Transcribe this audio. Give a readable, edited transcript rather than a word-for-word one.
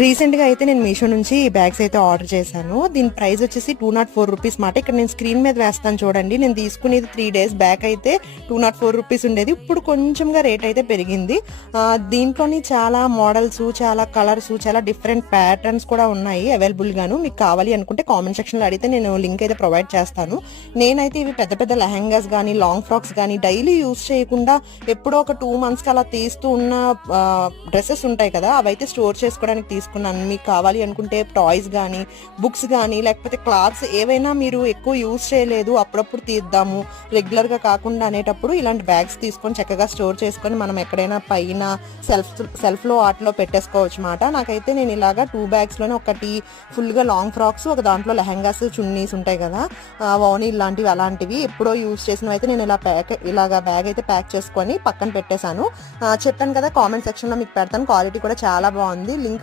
రీసెంట్గా అయితే నేను మీషో నుంచి ఈ బ్యాగ్స్ అయితే ఆర్డర్ చేశాను. దీని ప్రైస్ వచ్చేసి 204 రూపీస్ మాట. ఇక్కడ నేను స్క్రీన్ మీద వేస్తాను చూడండి. నేను తీసుకునేది 3 days బ్యాక్ అయితే 204 రూపీస్ ఉండేది. ఇప్పుడు కొంచెంగా రేట్ అయితే పెరిగింది. దీంట్లోని చాలా మోడల్స్, చాలా కలర్స్, చాలా డిఫరెంట్ ప్యాటర్న్స్ కూడా ఉన్నాయి అవైలబుల్ గాను. మీకు కావాలి అనుకుంటే కామెంట్ సెక్షన్ లో అడిగితే నేను లింక్ అయితే ప్రొవైడ్ చేస్తాను. నేనైతే ఇవి పెద్ద పెద్ద లెహంగాస్ కానీ, లాంగ్ ఫ్రాక్స్ కానీ డైలీ యూజ్ చేయకుండా ఎప్పుడో ఒక 2 months కి అలా తీస్తూ ఉన్న డ్రెస్సెస్ ఉంటాయి కదా, అవైతే స్టోర్ చేసుకోవడానికి తీసుకున్నాను. మీకు కావాలి అనుకుంటే టాయ్స్ కానీ, బుక్స్ కానీ, లేకపోతే క్లాత్స్ ఏవైనా మీరు ఎక్కువ యూజ్ చేయలేదు, అప్పుడప్పుడు తీద్దాము రెగ్యులర్ గా కాకుండా అనేటప్పుడు ఇలాంటి బ్యాగ్స్ తీసుకొని చక్కగా స్టోర్ చేసుకొని మనం ఎక్కడైనా పైన సెల్ఫ్ లో వాటిలో పెట్టేసుకోవచ్చు మాట. నాకైతే నేను ఇలాగా 2 bags లోనే ఒకటి ఫుల్ గా లాంగ్ ఫ్రాక్స్, ఒక దాంట్లో లెహంగాస్, చున్నీస్ ఉంటాయి కదా, ఓనీ ఇలాంటివి అలాంటివి ఎప్పుడో యూజ్ చేసినవి అయితే నేను ఇలాగా బ్యాగ్ అయితే ప్యాక్ చేసుకొని పక్కన పెట్టేశాను. చెప్పాను కదా, కామెంట్ సెక్షన్ లో మీకు పెడతాను. క్వాలిటీ కూడా చాలా బాగుంది. లింక్